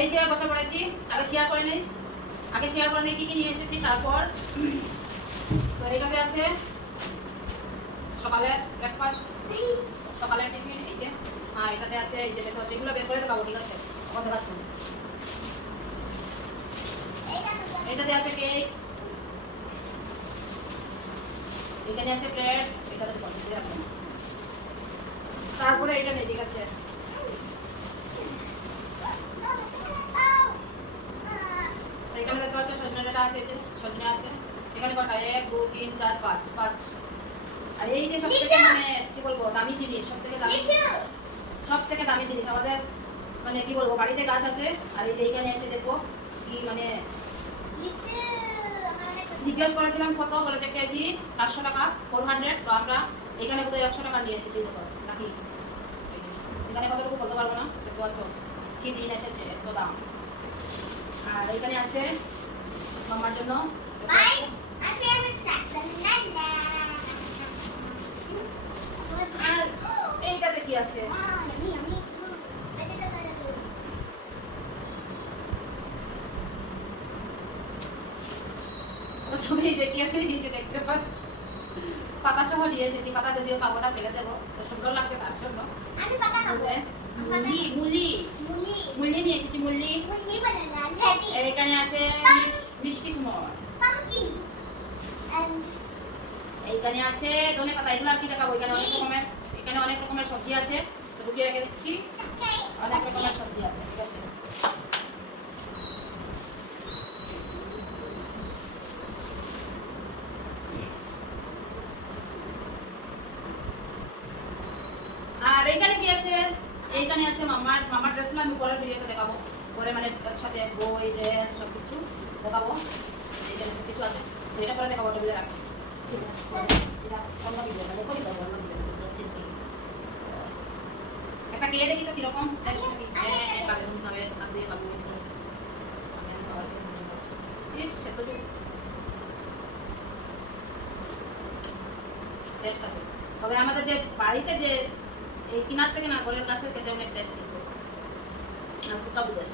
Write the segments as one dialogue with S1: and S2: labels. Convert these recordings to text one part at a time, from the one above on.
S1: এই যে বসে পড়েছি আগে শেয়ার করে নেই। আগে শেয়ার করে নেই, কি কি নিয়ে এসেছি, তারপর তো এটাতে আছে সকালে ব্রেকফাস্ট সকালের টিফিন এই যে হ্যাঁ এটাতে আছে, এই যে দেখো এগুলো বের করে দেখাবো, ঠিক আছে? এখন দেখাচ্ছি। এটাতে আছে কেক এখানে আছে ব্রেড এটাতে তারপরে এটা নেই, ঠিক আছে তো এখানে দেখতে পাচ্ছ আছে সজনে আছে। এখানে এক দু তিন চার পাঁচ পাঁচ। আর এই যে সব থেকে মানে কি বলব দামি জিনিস সব থেকে দামি সব থেকে দামি জিনিস। আমাদের মানে কি বলব বাড়িতে গাছ আছে আর এই যে এইখানে এসে দেখো কি মানে জিজ্ঞেস করেছিলাম কত বলেছে কেজি চারশো টাকা ফোর হান্ড্রেড তো আমরা এখানে বোধহয় একশো টাকা নিয়ে এসেছি দেখো নাকি? এখানে কতটুকু বলতে পারব না? দেখতে পাচ্ছ কি দিন এসেছে এত দাম। আর এখানে আছে মামার জন্য? এইটাতে কি আছে? দেখতে পাচ্ছ? পাতা সহ নিয়ে এসেছি। পাতা যদিও পাবোটা ফেলে দেবো। তো সুন্দর লাগবে তার জন্য। মুলি মুলি। মুলি। নিয়ে এসেছি মুলি। এখানে আছে মিষ্টি কুমড়। এইখানে আছে ধনে পাতা এগুলো আর কি দেখাবো এখানে অনেক রকমের এখানে অনেক রকমের সবজি আছে। ঢুকিয়ে রেখে দিচ্ছি। অনেক রকমের সবজি আছে ঠিক আছে? আর এইখানে কি আছে? এইখানে আছে মামার মামার ড্রেসগুলো আমি পরে ভিডিওতে দেখাবো। পরে মানে একসাথে বই ড্রেস সব কিছু দেখাবো কিছু আছে। এটা পরে দেখাবো, টেবিলে রাখব। করি একটা খেয়ে দেখি তো কীরকম। হ্যাঁ হ্যাঁ ডিম। টেস্ট আছে। তবে আমাদের যে বাড়িতে যে এই কিনার থেকে না, ঘরের গাছের খেতে অনেক টেস্ট কিন্তু আর পোকা বুঝে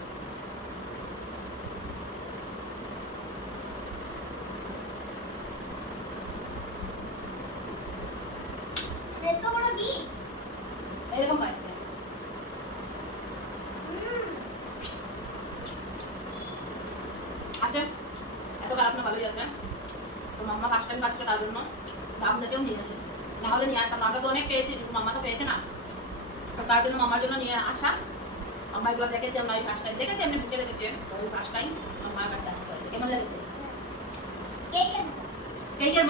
S1: এরকম হয় আছে এত খারাপ না ভালোই আছে। তো মাম্মা ফার্স্ট টাইম কাটছে তার জন্য দাম দেখেও নিয়ে আসে। না হলে নিয়ে আসতাম আমরা তো অনেক পেয়েছি কিন্তু মাম্মা তো পেয়েছে না। তার জন্য মামার জন্য নিয়ে আসা। মাম্মা এগুলো দেখেছে আমরা ওই ফার্স্ট টাইম দেখেছি এমনি বুকে দেখেছে ওই ফার্স্ট টাইম এবার কাজ করে। কেমন লেগেছে? কেকের